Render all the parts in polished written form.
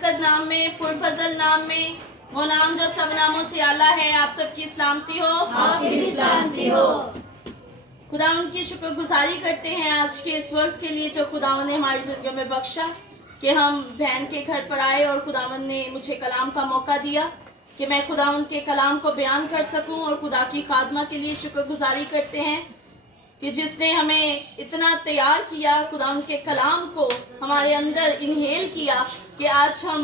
बरकत नाम में, पुरफजल नाम में, वो नाम जो सब नामों से आला है, आप सबकी सलामती हो, आपकी भी सलामती हो। खुदा उनकी शुक्रगुजारी करते हैं आज के इस वक्त के लिए जो खुदावन ने हमारी जिंदगी में बख्शा कि हम बहन के घर पर आए और खुदावन ने मुझे कलाम का मौका दिया कि मैं खुदावन के कलाम को बयान कर सकूं। और खुदा की खादमा के लिए शुक्रगुजारी करते हैं कि जिसने हमें इतना तैयार किया, खुदावन के कलाम को हमारे अंदर इनहेल किया कि आज हम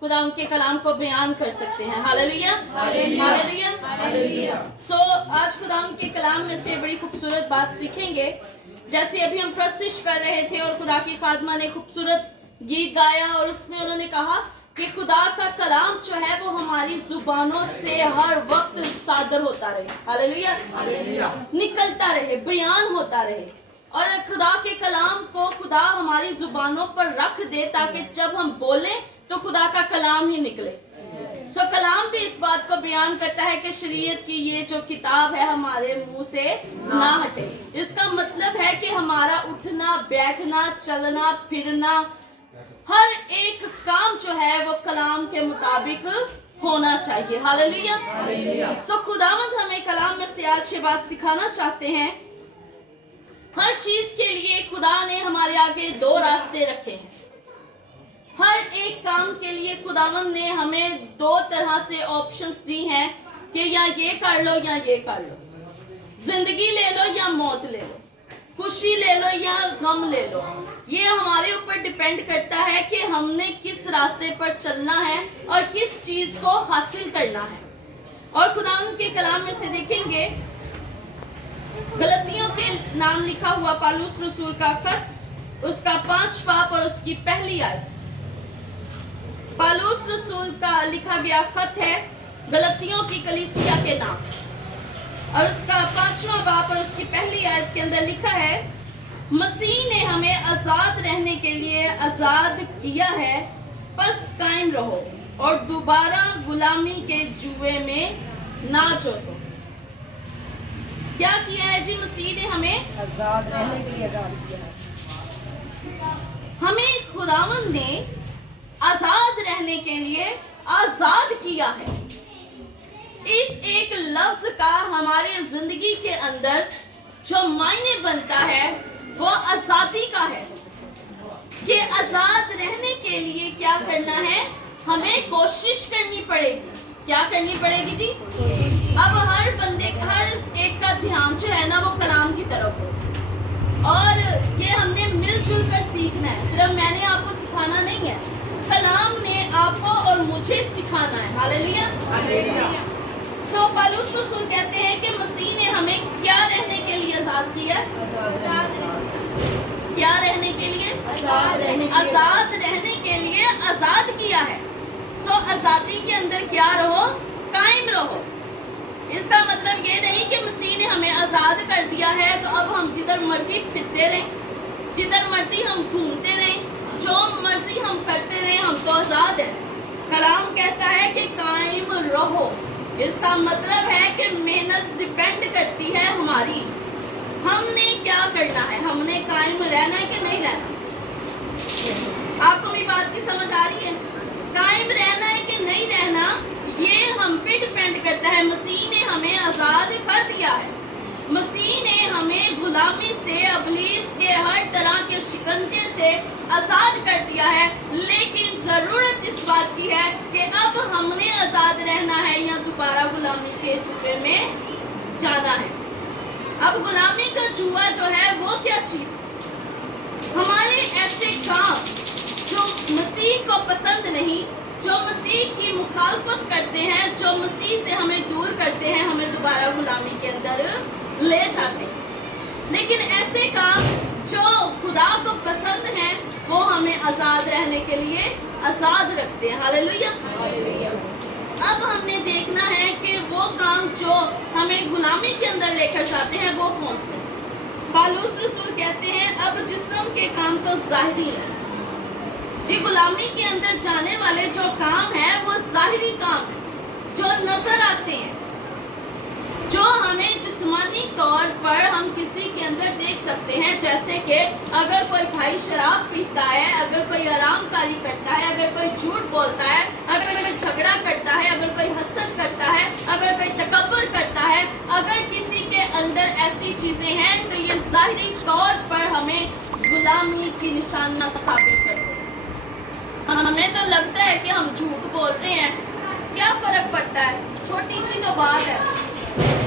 खुदावन के कलाम को बयान कर सकते हैं। Hallelujah, hallelujah, hallelujah. सो आज खुदावन के कलाम में से बड़ी खूबसूरत बात सीखेंगे। जैसे अभी हम प्रस्तुत कर रहे थे और खुदा की खादमा ने खूबसूरत गीत गाया और उसमें उन्होंने कहा कि खुदा का कलाम जो है वो हमारी जुबानों से हर वक्त सादर होता रहे। हालेलुया, हालेलुया, निकलता रहे, बयान होता रहे। और खुदा के कलाम को खुदा हमारी जुबानों पर रख दे ताकि जब हम बोलें तो खुदा का कलाम ही निकले। सो कलाम भी इस बात को बयान करता है कि शरीयत की ये जो किताब है हमारे मुंह से ना हटे। इसका मतलब है कि हमारा उठना, बैठना, चलना, फिरना, हर एक काम जो है वो कलाम के मुताबिक होना चाहिए। Hallelujah, hallelujah. सो खुदावंद हमें कलाम में से आज ये बात सिखाना चाहते हैं। हर चीज के लिए खुदा ने हमारे आगे दो रास्ते रखे हैं। हर एक काम के लिए खुदावंद ने हमें दो तरह से ऑप्शंस दी हैं कि या ये कर लो या ये कर लो, जिंदगी ले लो या मौत ले लो, खुशी ले लो या गम ले लो। ये हमारे ऊपर डिपेंड करता है कि हमने किस रास्ते पर चलना है और किस चीज को हासिल करना है। और खुदावंद के कलाम में से देखेंगे गलतियों के नाम लिखा हुआ पालूस रसूल का खत, उसका 5 बाब और उसकी पहली आयत। पालूस रसूल का लिखा गया खत है गलतियों की कलीसिया के नाम, और उसका 5वां बाब और उसकी पहली आयत के अंदर लिखा है, मसीह ने हमें आजाद रहने के लिए आजाद किया है, बस कायम रहो और दोबारा गुलामी के जुए में ना जोतो। क्या किया है जी? मसीह ने हमें आजाद रहने के लिए आजाद किया है। हमें खुदावंद ने आजाद रहने के लिए आजाद किया है। इस एक लफ्ज का हमारे जिंदगी के अंदर जो मायने बनता है वो आजादी का है कि आजाद रहने के लिए क्या करना है, हमें कोशिश करनी पड़ेगी। क्या करनी पड़ेगी जी? अब हर बंदे, हर एक का ध्यान जो है ना वो कलाम की तरफ हो, और ये हमने मिलजुल कर सीखना है। सिर्फ मैंने आपको सिखाना नहीं है, कलाम ने आपको और मुझे सिखाना है। Hallelujah, hallelujah. सो पालूस रसूल कहते हैं कि मसीह ने हमें क्या रहने के लिए आजाद किया? क्या रहने के लिए? आजाद रहने के लिए आजाद किया है। सो आजादी के अंदर क्या रहो? कायम रहो। इसका मतलब ये नहीं कि मसीह ने हमें आजाद कर दिया है तो अब हम जिधर मर्जी फिरते रहें, जिधर मर्जी हम घूमते रहें, जो मर्जी हम करते रहें, हम तो आजाद हैं। कलाम कहता है कि कायम रहो। इसका मतलब है कि मेहनत डिपेंड करती है हमारी, हमने क्या करना है, हमने कायम रहना है कि नहीं रहना। आपको मेरी बात की समझ आ रही है? कायम रहना है कि नहीं रहना ये हम पे डिपेंड करता है। मसीह ने हमें आजाद कर दिया है। मसीह ने हमें गुलामी से, इब्लीस के हर तरह के शिकंजे से आजाद कर दिया है। लेकिन जरूरत इस बात की है कि अब हमने आजाद रहना है या दोबारा गुलामी के जुए में जाना है। अब गुलामी का जुआ जो है वो क्या चीज? हमारे ऐसे काम जो मसीह को पसंद नहीं, जो मसीह की मुखालफत करते हैं, जो मसीह से हमें दूर करते हैं, हमें दोबारा गुलामी के अंदर ले जाते हैं। लेकिन ऐसे काम जो खुदा को पसंद हैं वो हमें आजाद रहने के लिए आजाद रखते हैं। Hallelujah, hallelujah. अब हमने देखना है कि वो काम जो हमें गुलामी के अंदर लेकर जाते हैं वो कौन से। पालूस रसूल कहते हैं अब जिस्म के काम तो जाहिरी है जी। गुलामी के अंदर जाने वाले जो काम है वो जाहिरी काम है, जो नजर आते हैं, जो हमें जिस्मानी तौर पर हम किसी के अंदर देख सकते हैं, जैसे कि अगर कोई भाई शराब पीता है, अगर कोई हरामकारी करता है, अगर कोई झूठ बोलता है, अगर कोई झगड़ा करता है, अगर कोई हसद करता है, अगर कोई तकब्बुर करता है, अगर किसी के अंदर ऐसी चीजें हैं तो ये ज़ाहिरी तौर पर हमें गुलामी की निशाना साबित करते हैं। हमें तो लगता है कि हम झूठ बोल रहे हैं, क्या फर्क पड़ता है, छोटी सी तो बात है,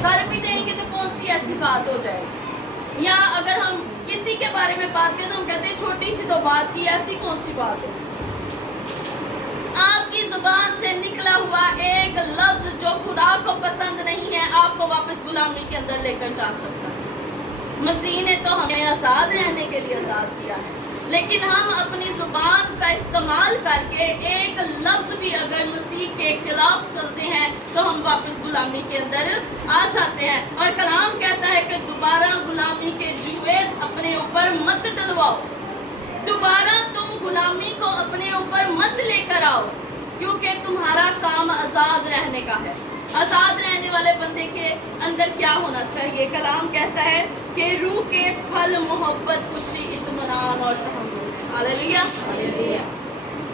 कर भी देंगे तो कौन सी ऐसी बात हो जाएगी। या अगर हम किसी के बारे में बात करें तो हम कहते हैं छोटी सी तो बात थी, ऐसी कौन सी बात है। आपकी जुबान से निकला हुआ एक लफ्ज जो खुदा को पसंद नहीं है आपको वापस गुलामी के अंदर लेकर जा सकता है। मसीह ने तो हमें आज़ाद रहने के लिए आज़ाद किया है, लेकिन हम अपनी जुबान का इस्तेमाल करके एक लफ्ज भी अगर मसीह के खिलाफ चलते हैं तो हम वापस गुलामी के अंदर आ जाते हैं। और कलाम कहता है कि दोबारा गुलामी के जुए अपने ऊपर मत डलवाओ, दोबारा तुम गुलामी को अपने ऊपर मत लेकर आओ, क्योंकि तुम्हारा काम आज़ाद रहने का है। आज़ाद रहने वाले बंदे के अंदर क्या होना चाहिए? कलाम कहता है कि रूह के फल मोहब्बत, खुशी, इत्मीनान और तहम्मुल। Hallelujah, hallelujah.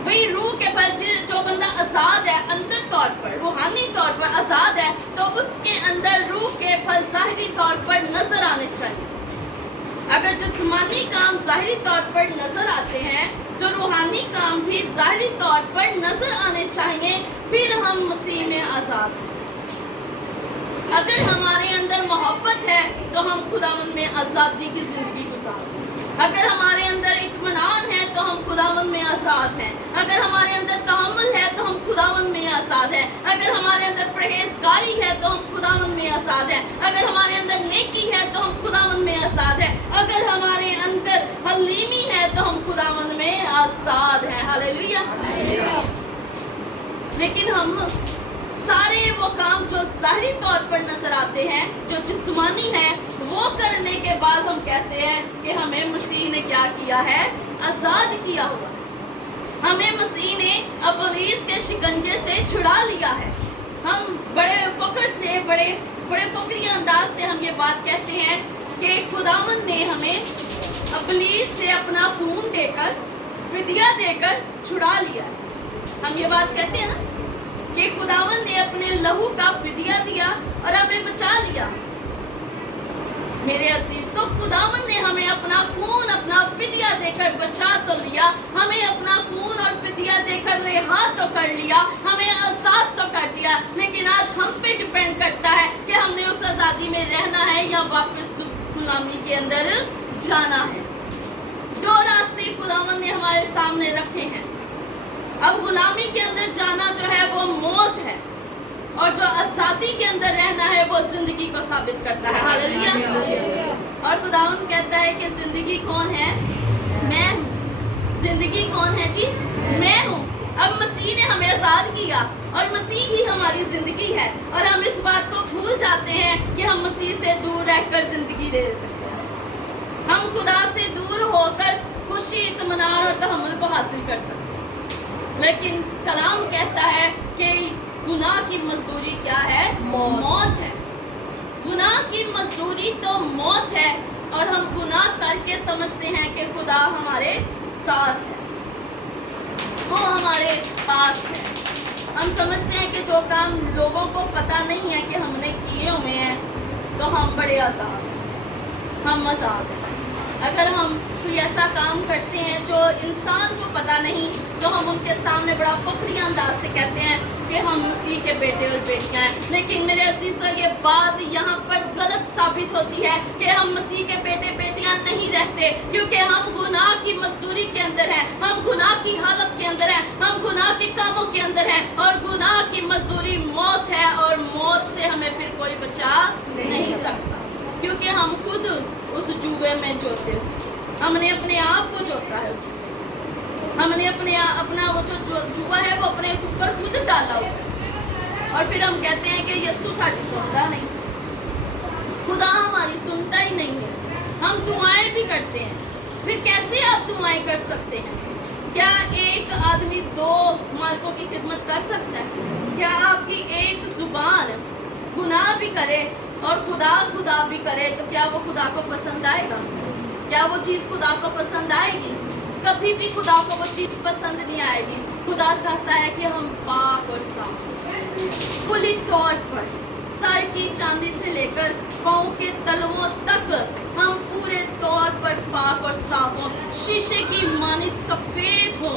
भाई रूह के फल, जो बंदा आज़ाद है अंदर तौर पर, रूहानी तौर पर आज़ाद है, तो उसके अंदर रूह के फल ज़ाहिरी तौर पर नजर आने चाहिए। अगर जिस्मानी काम ज़ाहिरी तौर पर नजर आते हैं तो रूहानी काम भी ज़ाहिरी तौर पर नजर आने चाहिए, फिर हम मसीह में आज़ाद हैं। अगर हमारे अंदर मोहब्बत है तो हम खुदावंद में आज़ादी की ज़िंदगी गुजारते हैं। अगर हमारे अंदर इत्मीनान है तो हम खुदावंद में आज़ाद हैं। अगर हमारे अंदर तहम्मुल है तो हम खुदावंद में आज़ाद हैं। अगर हमारे अंदर परहेज़गारी है तो हम खुदावंद में आज़ाद हैं। अगर हमारे अंदर नेकी है तो हम खुदावंद में आज़ाद हैं। अगर हमारे अंदर हलीमी है तो हम खुदावंद में आज़ाद हैं। हालेलुया। लेकिन हम सारे वो काम जो ज़ाहिरी तौर पर नजर आते हैं, जो जिस्मानी है, वो करने के बाद हम कहते हैं कि हमें मसीह ने क्या किया है? आज़ाद किया हुआ। हमें मसीह ने इब्लीस के शिकंजे से छुड़ा लिया है। हम बड़े फख्र से, बड़े फख्री अंदाज से हम ये बात कहते हैं कि खुदावंद ने हमें इब्लीस से अपना खून देकर, फिदिया देकर छुड़ा लिया है। हम ये बात कहते हैं ना कि खुदावंद ने अपने लहू का फिदिया दिया और हमें बचा लिया। मेरे अजीजों, खुदावंद ने हमें अपना खून, अपना फिदिया देकर बचा तो लिया, हमें अपना खून और फिदिया देकर रिहा तो कर लिया, हमें आज़ाद तो कर दिया, लेकिन आज हम पे डिपेंड करता है कि हमने उस आज़ादी में रहना है या वापस गुलामी के अंदर जाना है। दो रास्ते खुदावंद ने हमारे सामने रखे हैं। अब गुलामी के अंदर जाना जो है वो मौत है, और जो आज़ादी के अंदर रहना है वो जिंदगी को साबित करता है। हालेलुया। और खुदावंद कहता है कि जिंदगी कौन है? मैं हूँ। जिंदगी कौन है जी? मैं हूँ। अब मसीह ने हमें आज़ाद किया और मसीह ही हमारी जिंदगी है, और हम इस बात को भूल जाते हैं कि हम मसीह से दूर रहकर जिंदगी ले सकते हैं। हम खुदा से दूर होकर खुशी, इत्मीनान और तहम्मुल को हासिल कर सकते हैं। लेकिन कलाम कहता है कि गुनाह की मजदूरी क्या है? मौत है। गुनाह की मजदूरी तो मौत है, और हम गुनाह करके समझते हैं कि खुदा हमारे साथ है, वो हमारे पास है। हम समझते हैं कि जो काम लोगों को पता नहीं है कि हमने किए हुए हैं, तो हम बड़े आज़ाद हैं, हम आज़ाद हैं। अगर हम कोई ऐसा काम करते हैं जो इंसान को पता नहीं, तो हम उनके सामने बड़ा फख्री अंदाज से कहते हैं कि हम मसीह के बेटे और बेटियां हैं। लेकिन मेरे अजीज़ों, ये बात यहाँ पर गलत साबित होती है कि हम मसीह के बेटे बेटियां नहीं रहते, क्योंकि हम गुनाह की मजदूरी के अंदर हैं, हम गुनाह की हालत के अंदर हैं, हम गुनाह के कामों के अंदर हैं, और गुनाह की मजदूरी मौत है, और मौत से हमें फिर कोई बचा नहीं सकता, क्योंकि हम खुद उस जुए में जोते हैं। हमने अपने आप को जोता है, हमने अपना वो जो जुआ है वो अपने ऊपर खुद डाला हुआ है, और फिर हम कहते हैं कि यीशु साड़ी सुनता नहीं, खुदा हमारी सुनता ही नहीं है। हम दुआएं भी करते हैं, फिर कैसे आप दुआएं कर सकते हैं? क्या एक आदमी दो मालिकों की खिदमत कर सकता है? क्या आपकी एक जुबान गुनाह भी करे और खुदा भी करे तो क्या वो खुदा को पसंद आएगा? क्या वो चीज़ खुदा को पसंद आएगी? कभी भी खुदा को वो चीज़ पसंद नहीं आएगी। खुदा चाहता है कि हम पाक और साफ हो जाएं, फुली तौर पर सर की चांदी से लेकर पाँव के तलवों तक हम पूरे तौर पर पाक और साफ हों, शीशे की मानित सफ़ेद हो।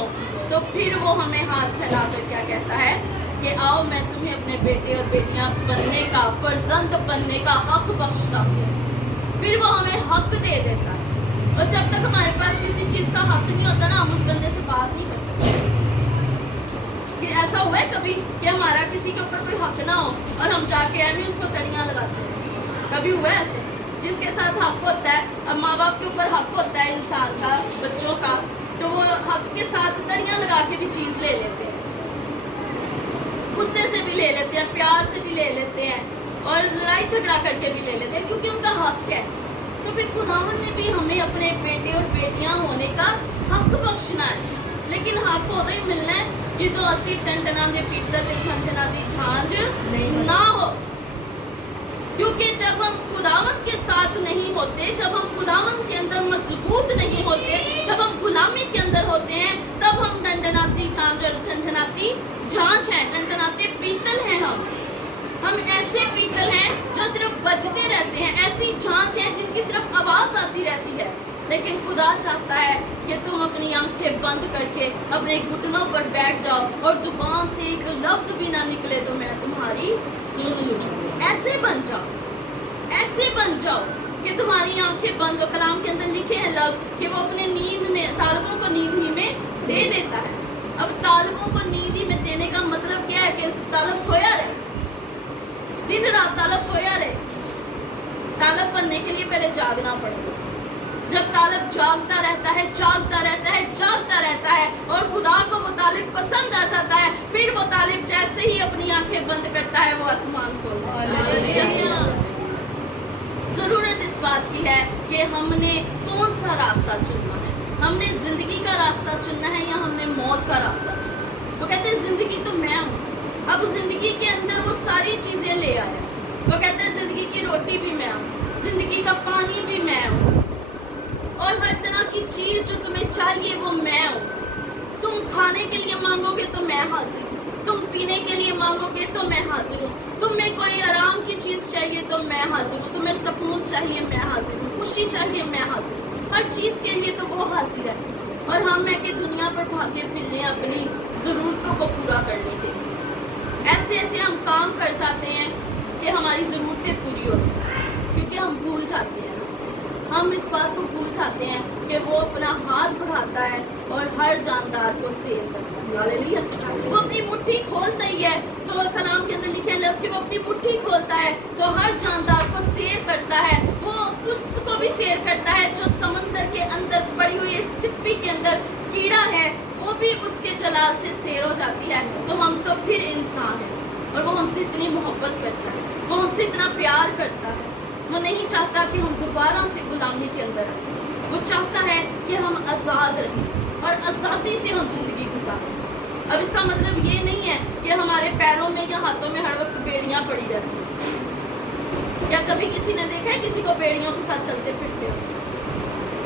तो फिर वो हमें हाथ फैलाकर क्या कहता है कि आओ मैं तुम्हें अपने बेटे और बेटियां बनने का, फर्जंद बनने का हक बख्शता हूँ। फिर वो हमें हक दे देता है, और जब तक हमारे पास किसी चीज़ का हक नहीं होता ना, हम उस बंदे से बात नहीं कर सकते। कि ऐसा हुआ है कभी कि हमारा किसी के ऊपर कोई हक ना हो और हम जाके ऐसे उसको तड़ियाँ लगाते हैं? कभी हुआ है ऐसे? जिसके साथ हक होता है, अब माँ बाप के ऊपर हक होता है इंसान का, बच्चों का, तो वो हक के साथ तड़ियाँ लगा के भी चीज़ ले लेते हैं, गुस्से से भी ले लेते हैं, प्यार से भी ले लेते हैं, और लड़ाई झगड़ा करके भी ले लेते हैं, क्योंकि उनका हक है। तो फिर खुदावंद ने भी हमें अपने बेटे और बेटियां होने का हक बख्शना है, लेकिन हक उदों ही मिलना है जो असी टनटना दे पीतल ते झंझना दी झांझ ना हो। क्योंकि जब हम खुदावंद के साथ नहीं होते, जब हम खुदावंद के अंदर मजबूत नहीं होते, जब हम गुलामी के अंदर होते हैं, तब हम टनटनाती झांझ और झंझनाती झांझ हैं, टनटनाते पीतल हैं। हम ऐसे पीतल हैं जो सिर्फ बजते रहते हैं, ऐसी झांझ हैं जिनकी सिर्फ आवाज़ आती रहती है। लेकिन खुदा चाहता है कि तुम अपनी आंखें बंद करके अपने घुटनों पर बैठ जाओ और जुबान से एक लफ्ज भी ना निकले तो मैं तुम्हारी सुन लूँ। ऐसे बन जाओ कि तुम्हारी आंखें बंद हो। कलाम के अंदर लिखे हैं लफ्ज कि वो अपने नींद में, तालिबों को नींद ही में दे देता है। अब तालिबों को नींद ही में देने का मतलब क्या है कि तालब सोया रहे, दिन रात तालब सोया रहे। तालब बनने के लिए पहले जागना पड़ेगा। जब तालब जागता रहता है, जागता रहता है, जागता रहता है, और खुदा को वो तालिब पसंद आ जाता है, फिर वो तालिब जैसे ही अपनी आंखें बंद करता है वो आसमान खोलता है। जरूरत इस बात की है कि हमने कौन सा रास्ता चुनना है। हमने जिंदगी का रास्ता चुनना है या हमने मौत का रास्ता चुनना है। वो कहते हैं जिंदगी तो मैं हूँ। अब जिंदगी के अंदर वो सारी चीजें ले आया। वो कहते हैं जिंदगी की रोटी भी मैं हूँ, जिंदगी का पानी भी मैं हूँ, और हर तरह की चीज जो तुम्हें चाहिए वो मैं हूँ। तुम खाने के लिए मांगोगे तो मैं हाजिर हूँ, तुम पीने के लिए मांगोगे तो मैं हाजिर हूँ, तुम्हें कोई आराम की चीज चाहिए तो मैं हाजिर हूँ, तुम्हें सुकून चाहिए मैं हाजिर हूँ, खुशी चाहिए मैं हाजिर हूँ। हर चीज के लिए तो वो हाजिर है, और हम है कि दुनिया पर भागे फिर रहे हैं अपनी जरूरतों को पूरा करने के लिए। ऐसे ऐसे हम काम कर जाते हैं कि हमारी ज़रूरतें पूरी हो जाए, क्योंकि हम भूल जाते हैं, हम इस बात को भूल जाते हैं कि वो अपना हाथ बढ़ाता है और हर जानदार को सेल करता है। हालेलुया। वो अपनी मुट्ठी खोलता ही है, तो कलाम के अंदर लिखे हैं लफ्ज़ कि वो अपनी मुट्ठी खोलता है तो हर जानदार को सेल करता है। वो उसको भी सेल करता है जो समंदर के अंदर पड़ी हुई सिप्पी के अंदर कीड़ा है, वो भी उसके जलाल से सेल हो जाती है। तो हम तो फिर इंसान हैं, और वो हमसे इतनी मोहब्बत करता है, वो हमसे इतना प्यार करता है। वो नहीं चाहता कि हम दोबारा से गुलामी के अंदर आए, वो चाहता है कि हम आज़ाद रहें और आज़ादी से हम जिंदगी गुजारें। अब इसका मतलब ये नहीं है कि हमारे पैरों में या हाथों में हर वक्त बेड़ियाँ पड़ी रहती हैं। क्या कभी किसी ने देखा है किसी को बेड़ियों के साथ चलते फिरते हो?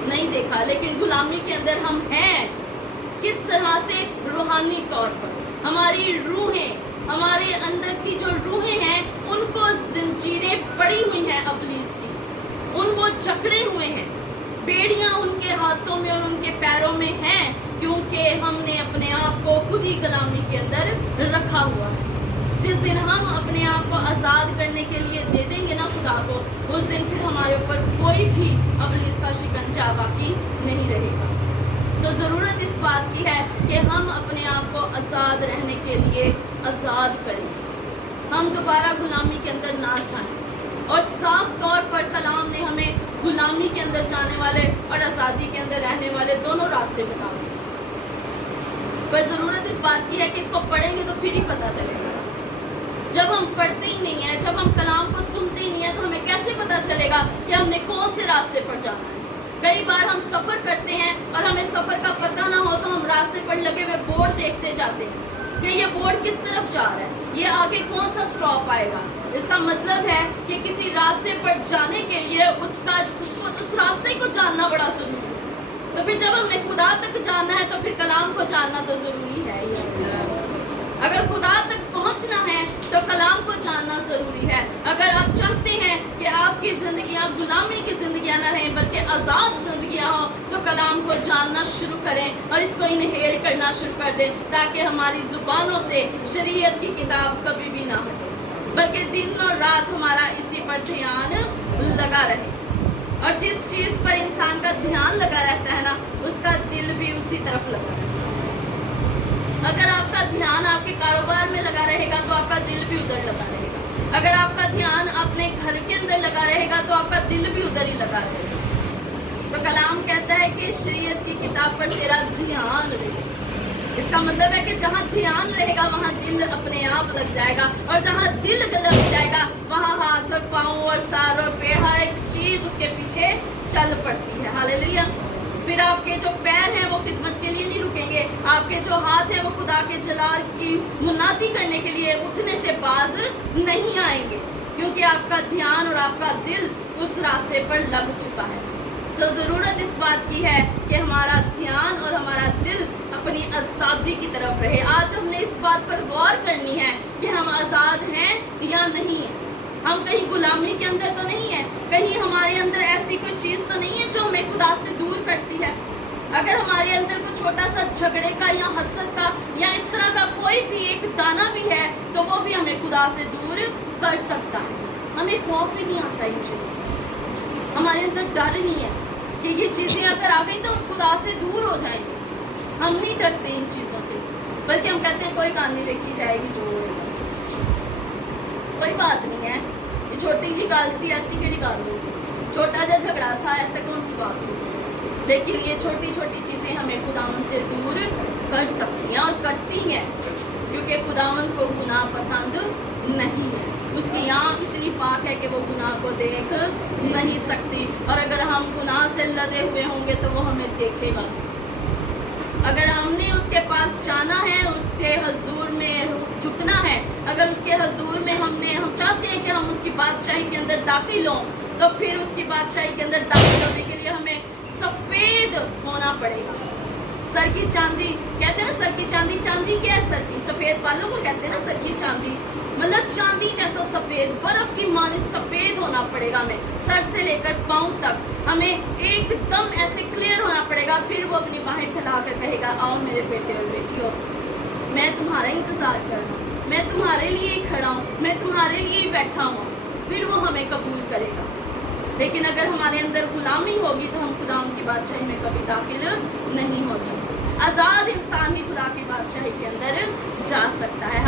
नहीं देखा। लेकिन गुलामी के अंदर हम हैं किस तरह से, रूहानी तौर पर हमारी रूहें, हमारे अंदर की जो रूहें हैं उनको जंजीरें पड़ी हुई हैं अबलीस की, उनको जकड़े हुए हैं, बेड़ियां उनके हाथों में और उनके पैरों में हैं, क्योंकि हमने अपने आप को खुद ही गुलामी के अंदर रखा हुआ है। जिस दिन हम अपने आप को आज़ाद करने के लिए दे देंगे ना खुदा को, उस दिन फिर हमारे ऊपर कोई भी अबलीस का शिकंजा बाकी नहीं रहेगा। सो ज़रूरत इस बात की है कि हम अपने आप को आज़ाद रहने के लिए आज़ाद करें, हम दोबारा गुलामी के अंदर ना जाएं। और साफ तौर पर कलाम ने हमें गुलामी के अंदर जाने वाले और आज़ादी के अंदर रहने वाले दोनों रास्ते बता दिए। पर ज़रूरत इस बात की है कि इसको पढ़ेंगे तो फिर ही पता चलेगा। जब हम पढ़ते ही नहीं हैं, जब हम कलाम को सुनते ही नहीं हैं, तो हमें कैसे पता चलेगा कि हमने कौन से रास्ते पर जाना है। कई बार हम सफ़र करते हैं और हमें सफ़र का पता ना हो तो हम रास्ते पर लगे हुए बोर्ड देखते जाते हैं, कि ये बोर्ड किस तरफ जा रहा है, ये आगे कौन सा स्टॉप आएगा। इसका मतलब है कि किसी रास्ते पर जाने के लिए उस रास्ते को जानना बड़ा जरूरी है। तो फिर जब हमने खुदा तक जानना है तो फिर कलाम को जानना तो जरूरी है ही। अगर खुदा तक पहुंचना है तो कलाम को जानना जरूरी है। अगर आप चाहते हैं कि आपकी जिंदगियां गुलामी की जिंदगियां ना रहें बल्कि आज़ाद जिंदगियां हो, तो कलाम को जानना शुरू करें और इसको इनहेल करना शुरू कर दें, ताकि हमारी जुबानों से शरीयत की किताब कभी भी ना हटे, बल्कि दिन और रात हमारा इसी पर ध्यान लगा रहे। और जिस चीज़ पर इंसान का ध्यान लगा रहता है ना, उसका दिल भी उसी तरफ लगा रहता है। अगर आपका ध्यान आपके कारोबार में लगा रहेगा तो आपका दिल भी उधर लगा रहेगा। अगर आपका ध्यान अपने घर के अंदर लगा रहेगा तो आपका दिल भी उधर ही लगा रहेगा। तो कलाम कहता है कि शरीयत की किताब पर तेरा ध्यान रहेगा। इसका मतलब है कि जहाँ ध्यान रहेगा वहाँ दिल अपने आप लग जाएगा, और जहाँ दिल लग जाएगा वहाँ हाथ और पाँव और सार और पैर हर एक चीज़ उसके पीछे चल पड़ती है। हालेलुया। फिर आपके जो पैर हैं वो खिदमत के लिए नहीं रुकेंगे, आपके जो हाथ हैं वो खुदा के जलाल की मुनादी करने के लिए उठने से बाज नहीं आएंगे, क्योंकि आपका ध्यान और आपका दिल उस रास्ते पर लग चुका है। सो ज़रूरत इस बात की है कि हमारा ध्यान और हमारा दिल अपनी आज़ादी की तरफ रहे। आज हमने इस बात पर गौर करनी है कि हम आज़ाद हैं या नहीं हैं। हम कहीं गुलामी के अंदर तो नहीं है, कहीं हमारे अंदर ऐसी कोई चीज़ तो नहीं है जो हमें खुदा से दूर करती है। अगर हमारे अंदर कोई छोटा सा झगड़े का या हसद का या इस तरह का कोई भी एक दाना भी है तो वो भी हमें खुदा से दूर कर सकता है। हमें खौफ ही नहीं आता इन चीज़ों से, हमारे अंदर डर नहीं है कि ये चीज़ें अगर आ गई तो हम खुदा से दूर हो जाएंगे। हम नहीं डरते इन चीज़ों से, बल्कि हम कहते हैं कोई कहानी देखी जाएगी जो होएगा, कोई बात नहीं है, ये छोटी जी गाल सी ऐसी केड़ी गाल होगी, छोटा सा झगड़ा था ऐसे कौन सी बात होगी। लेकिन ये छोटी छोटी चीज़ें हमें खुदावन से दूर कर सकती हैं और करती हैं, क्योंकि खुदावन को गुनाह पसंद नहीं है। उसकी आँख इतनी पाक है कि वो गुनाह को देख नहीं सकती, और अगर हम गुनाह से लदे हुए होंगे तो वो हमें देखेगा। अगर हमने उसके पास जाना है, उसके हजूर में झुकना है, अगर उसके हजूर में हम चाहते हैं कि हम उसकी बादशाही के अंदर दाखिल हों, तो फिर उसकी बादशाही के अंदर दाखिल होने के लिए हमें सफ़ेद होना पड़ेगा। सर की चांदी कहते हैं ना, सर की चांदी, चांदी क्या है सर की, सफ़ेद बालों को कहते हैं ना सर की चांदी, मतलब चांदी जैसा सफ़ेद, बर्फ़ की मानित सफ़ेद होना पड़ेगा हमें, सर से लेकर पाँव तक हमें एकदम ऐसे क्लियर होना पड़ेगा। फिर वो अपनी बाहें फैला कर कहेगा, आओ मेरे बेटे और बेटियों, मैं तुम्हारा इंतज़ार कर रहा हूँ, मैं तुम्हारे लिए ही खड़ा हूँ, मैं तुम्हारे लिए ही बैठा हूँ। फिर वो हमें कबूल करेगा। लेकिन अगर हमारे अंदर गुलामी होगी तो हम खुदा की बादशाही में कभी दाखिल नहीं हो सकते। आज़ाद इंसान ही खुदा की बादशाही के अंदर जा सकता है।